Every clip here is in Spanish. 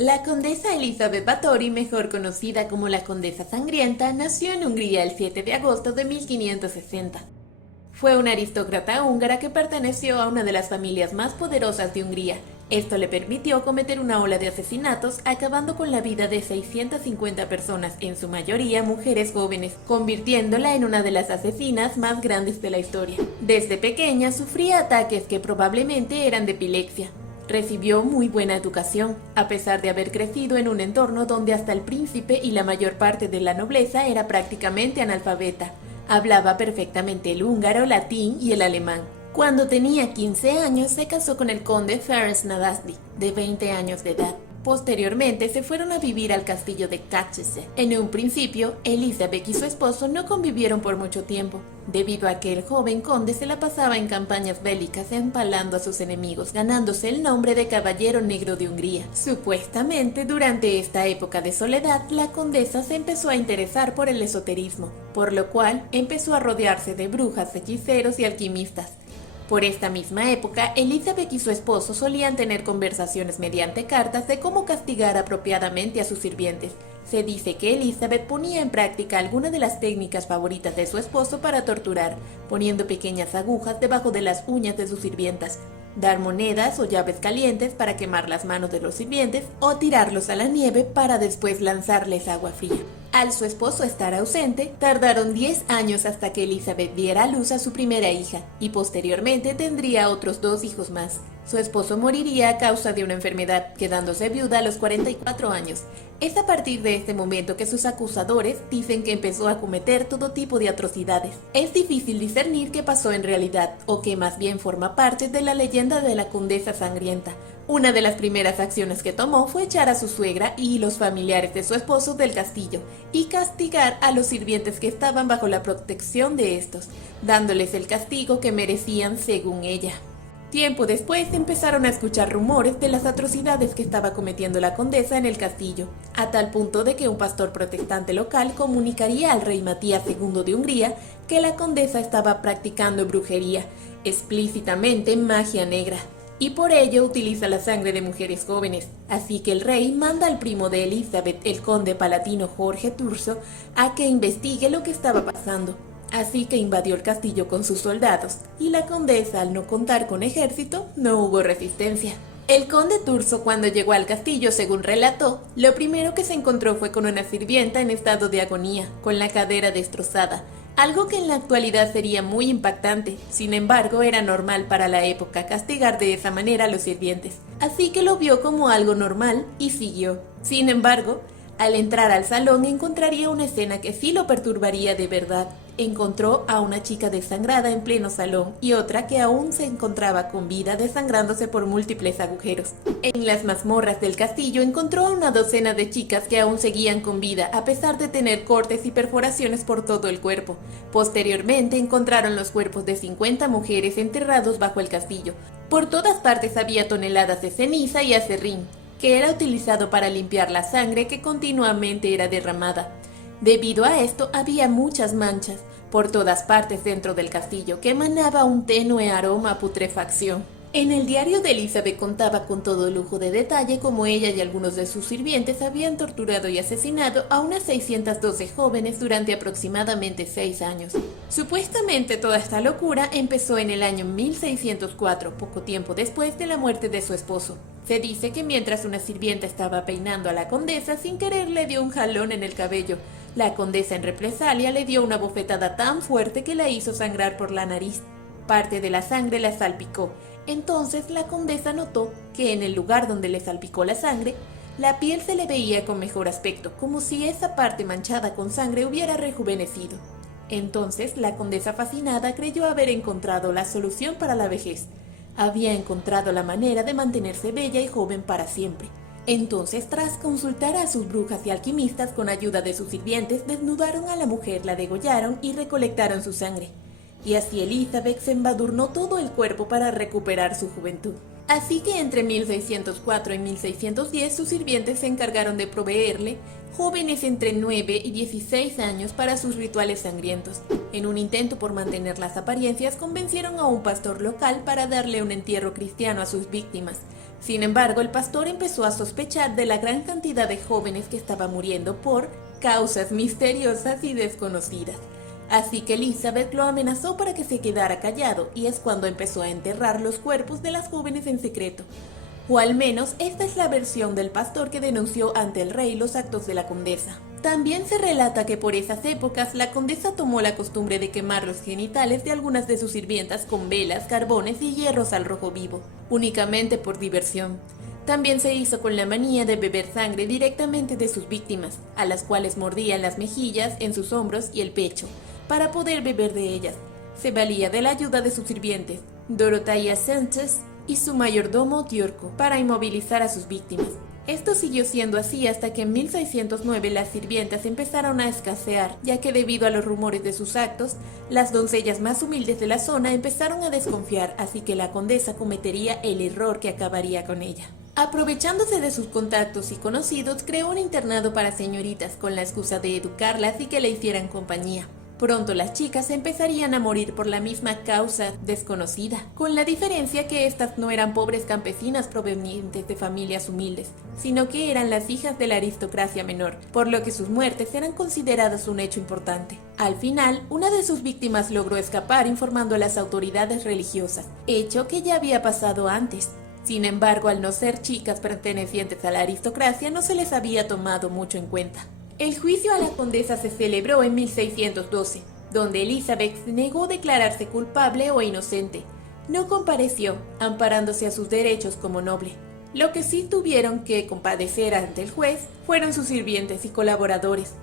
La condesa Elizabeth Báthory, mejor conocida como la Condesa Sangrienta, nació en Hungría el 7 de agosto de 1560. Fue una aristócrata húngara que perteneció a una de las familias más poderosas de Hungría. Esto le permitió cometer una ola de asesinatos, acabando con la vida de 650 personas, en su mayoría mujeres jóvenes, convirtiéndola en una de las asesinas más grandes de la historia. Desde pequeña sufría ataques que probablemente eran de epilepsia. Recibió muy buena educación, a pesar de haber crecido en un entorno donde hasta el príncipe y la mayor parte de la nobleza era prácticamente analfabeta. Hablaba perfectamente el húngaro, latín y el alemán. Cuando tenía 15 años se casó con el conde Ferenc Nadasdy, de 20 años de edad. Posteriormente se fueron a vivir al castillo de Kácsese. En un principio, Elizabeth y su esposo no convivieron por mucho tiempo, debido a que el joven conde se la pasaba en campañas bélicas empalando a sus enemigos, ganándose el nombre de Caballero Negro de Hungría. Supuestamente, durante esta época de soledad, la condesa se empezó a interesar por el esoterismo, por lo cual empezó a rodearse de brujas, hechiceros y alquimistas. Por esta misma época, Elizabeth y su esposo solían tener conversaciones mediante cartas de cómo castigar apropiadamente a sus sirvientes. Se dice que Elizabeth ponía en práctica alguna de las técnicas favoritas de su esposo para torturar, poniendo pequeñas agujas debajo de las uñas de sus sirvientas, dar monedas o llaves calientes para quemar las manos de los sirvientes o tirarlos a la nieve para después lanzarles agua fría. Al su esposo estar ausente, tardaron 10 años hasta que Elizabeth diera a luz a su primera hija, y posteriormente tendría otros 2 hijos más. Su esposo moriría a causa de una enfermedad, quedándose viuda a los 44 años. Es a partir de este momento que sus acusadores dicen que empezó a cometer todo tipo de atrocidades. Es difícil discernir qué pasó en realidad, o que más bien forma parte de la leyenda de la Condesa Sangrienta. Una de las primeras acciones que tomó fue echar a su suegra y los familiares de su esposo del castillo y castigar a los sirvientes que estaban bajo la protección de estos, dándoles el castigo que merecían según ella. Tiempo después empezaron a escuchar rumores de las atrocidades que estaba cometiendo la condesa en el castillo, a tal punto de que un pastor protestante local comunicaría al rey Matías II de Hungría que la condesa estaba practicando brujería, explícitamente magia negra, y por ello utiliza la sangre de mujeres jóvenes. Así que el rey manda al primo de Elizabeth, el conde palatino Jorge Turso, a que investigue lo que estaba pasando. Así que invadió el castillo con sus soldados, y la condesa, al no contar con ejército, no hubo resistencia. El conde Turso, cuando llegó al castillo, según relató, lo primero que se encontró fue con una sirvienta en estado de agonía, con la cadera destrozada, algo que en la actualidad sería muy impactante. Sin embargo, era normal para la época castigar de esa manera a los sirvientes, así que lo vio como algo normal y siguió. Sin embargo, al entrar al salón encontraría una escena que sí lo perturbaría de verdad. Encontró a una chica desangrada en pleno salón y otra que aún se encontraba con vida desangrándose por múltiples agujeros. En las mazmorras del castillo encontró a una docena de chicas que aún seguían con vida a pesar de tener cortes y perforaciones por todo el cuerpo. Posteriormente encontraron los cuerpos de 50 mujeres enterrados bajo el castillo. Por todas partes había toneladas de ceniza y aserrín, que era utilizado para limpiar la sangre que continuamente era derramada. Debido a esto había muchas manchas por todas partes dentro del castillo que emanaba un tenue aroma a putrefacción. En el diario de Elizabeth contaba con todo lujo de detalle cómo ella y algunos de sus sirvientes habían torturado y asesinado a unas 612 jóvenes durante aproximadamente 6 años. Supuestamente toda esta locura empezó en el año 1604, poco tiempo después de la muerte de su esposo. Se dice que mientras una sirvienta estaba peinando a la condesa, sin querer le dio un jalón en el cabello. La condesa en represalia le dio una bofetada tan fuerte que la hizo sangrar por la nariz. Parte de la sangre la salpicó. Entonces la condesa notó que en el lugar donde le salpicó la sangre, la piel se le veía con mejor aspecto, como si esa parte manchada con sangre hubiera rejuvenecido. Entonces la condesa fascinada creyó haber encontrado la solución para la vejez. Había encontrado la manera de mantenerse bella y joven para siempre. Entonces, tras consultar a sus brujas y alquimistas con ayuda de sus sirvientes, desnudaron a la mujer, la degollaron y recolectaron su sangre. Y así Elizabeth se embadurnó todo el cuerpo para recuperar su juventud. Así que entre 1604 y 1610 sus sirvientes se encargaron de proveerle jóvenes entre 9 y 16 años para sus rituales sangrientos. En un intento por mantener las apariencias, convencieron a un pastor local para darle un entierro cristiano a sus víctimas, Sin embargo, el pastor empezó a sospechar de la gran cantidad de jóvenes que estaban muriendo por causas misteriosas y desconocidas. Así que Elizabeth lo amenazó para que se quedara callado, y es cuando empezó a enterrar los cuerpos de las jóvenes en secreto. O al menos esta es la versión del pastor que denunció ante el rey los actos de la condesa. También se relata que por esas épocas la condesa tomó la costumbre de quemar los genitales de algunas de sus sirvientas con velas, carbones y hierros al rojo vivo, únicamente por diversión. También se hizo con la manía de beber sangre directamente de sus víctimas, a las cuales mordían las mejillas, en sus hombros y el pecho, para poder beber de ellas. Se valía de la ayuda de sus sirvientes, Dorothea Sánchez y su mayordomo Diorco, para inmovilizar a sus víctimas. Esto siguió siendo así hasta que en 1609 las sirvientas empezaron a escasear, ya que debido a los rumores de sus actos, las doncellas más humildes de la zona empezaron a desconfiar, así que la condesa cometería el error que acabaría con ella. Aprovechándose de sus contactos y conocidos, creó un internado para señoritas con la excusa de educarlas y que le hicieran compañía. Pronto las chicas empezarían a morir por la misma causa desconocida, con la diferencia que estas no eran pobres campesinas provenientes de familias humildes, sino que eran las hijas de la aristocracia menor, por lo que sus muertes eran consideradas un hecho importante. Al final, una de sus víctimas logró escapar informando a las autoridades religiosas, hecho que ya había pasado antes. Sin embargo, al no ser chicas pertenecientes a la aristocracia, no se les había tomado mucho en cuenta. El juicio a la condesa se celebró en 1612, donde Elizabeth negó declararse culpable o inocente. No compareció, amparándose a sus derechos como noble. Lo que sí tuvieron que compadecer ante el juez fueron sus sirvientes y colaboradores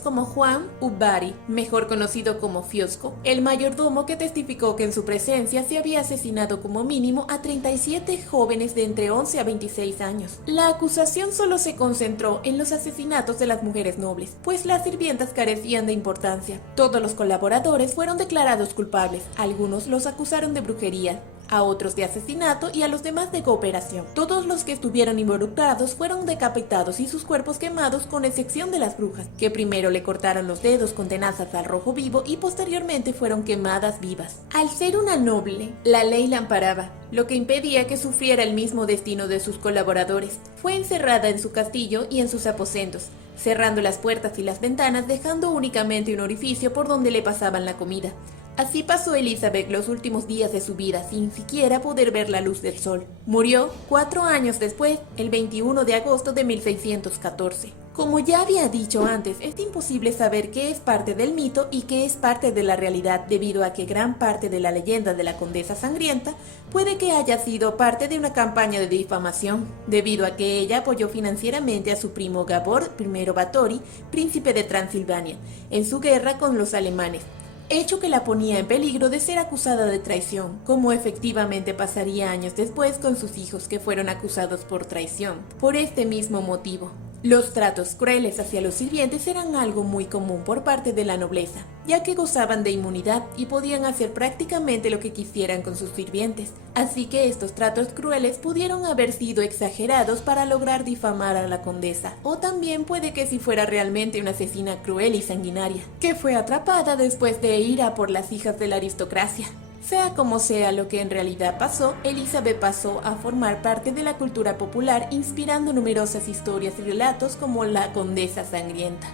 como Juan Ubbari, mejor conocido como Fiosco, el mayordomo que testificó que en su presencia se había asesinado como mínimo a 37 jóvenes de entre 11 a 26 años. La acusación solo se concentró en los asesinatos de las mujeres nobles, pues las sirvientas carecían de importancia. Todos los colaboradores fueron declarados culpables, algunos los acusaron de brujería, a otros de asesinato y a los demás de cooperación. Todos los que estuvieron involucrados fueron decapitados y sus cuerpos quemados, con excepción de las brujas, que primero le cortaron los dedos con tenazas al rojo vivo y posteriormente fueron quemadas vivas. Al ser una noble, la ley la amparaba, lo que impedía que sufriera el mismo destino de sus colaboradores. Fue encerrada en su castillo y en sus aposentos, cerrando las puertas y las ventanas, dejando únicamente un orificio por donde le pasaban la comida. Así pasó Elizabeth los últimos días de su vida sin siquiera poder ver la luz del sol. Murió 4 años después, el 21 de agosto de 1614. Como ya había dicho antes, es imposible saber qué es parte del mito y qué es parte de la realidad, debido a que gran parte de la leyenda de la condesa sangrienta puede que haya sido parte de una campaña de difamación, debido a que ella apoyó financieramente a su primo Gabor I Báthory, príncipe de Transilvania, en su guerra con los alemanes, hecho que la ponía en peligro de ser acusada de traición, como efectivamente pasaría años después con sus hijos, que fueron acusados por traición. Por este mismo motivo, los tratos crueles hacia los sirvientes eran algo muy común por parte de la nobleza, ya que gozaban de inmunidad y podían hacer prácticamente lo que quisieran con sus sirvientes. Así que estos tratos crueles pudieron haber sido exagerados para lograr difamar a la condesa, o también puede que si fuera realmente una asesina cruel y sanguinaria, que fue atrapada después de ir a por las hijas de la aristocracia. Sea como sea lo que en realidad pasó, Elizabeth pasó a formar parte de la cultura popular, inspirando numerosas historias y relatos como la Condesa Sangrienta.